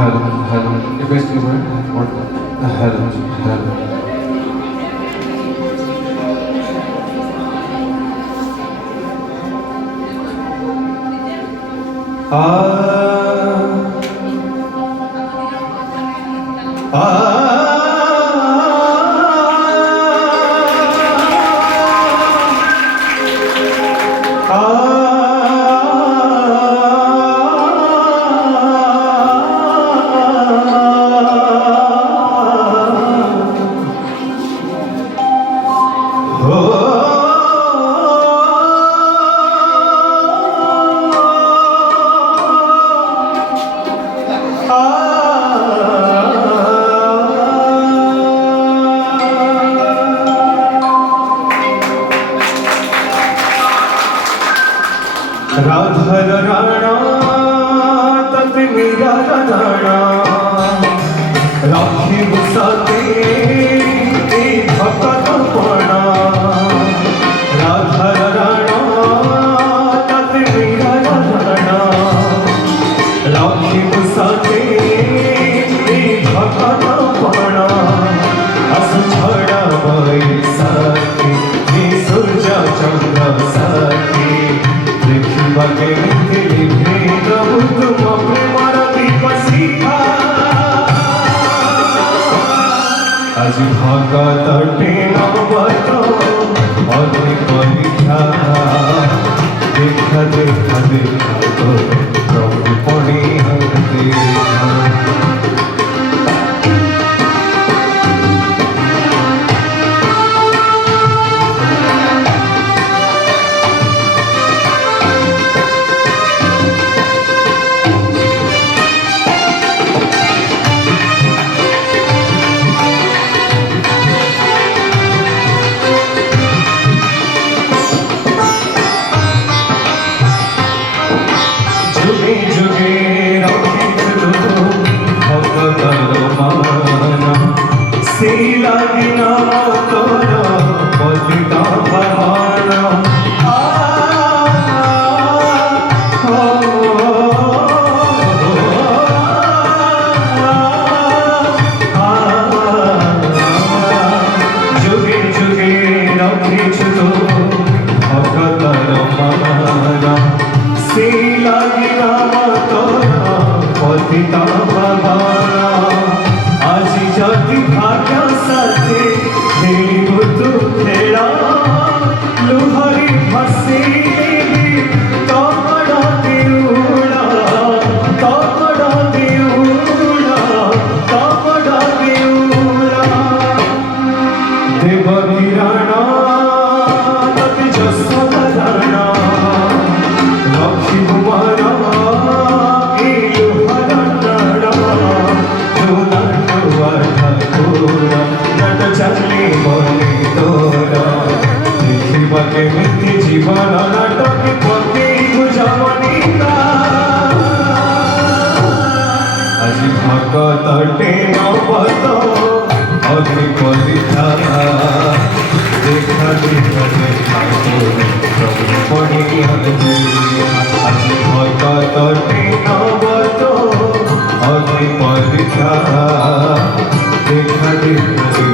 hello, hello. Your best humor or hello, hello. Ah, Radha Rana तब मेरा राणा राखी गुस्साते भक्त पड़ा राधा राणा तब मेरा राणा राखी गुस्साते भक्त पड़ा अस छड़ा बैसाखी सूर्य चंद्र साखी बाके तेरी भेद तुम अपने मारती पसीखा आज भागा तटे नवतो अग्नि परीक्षा देखा देखा देखा तो प्रभु पड़ी हंते जीवन नाटक पति बुझवनिका आज भगत नवत अग्नि परीक्षा देखा देखा देखा प्रभु पड़ी आज भगत नवत अग्नि परीक्षा देखा देखा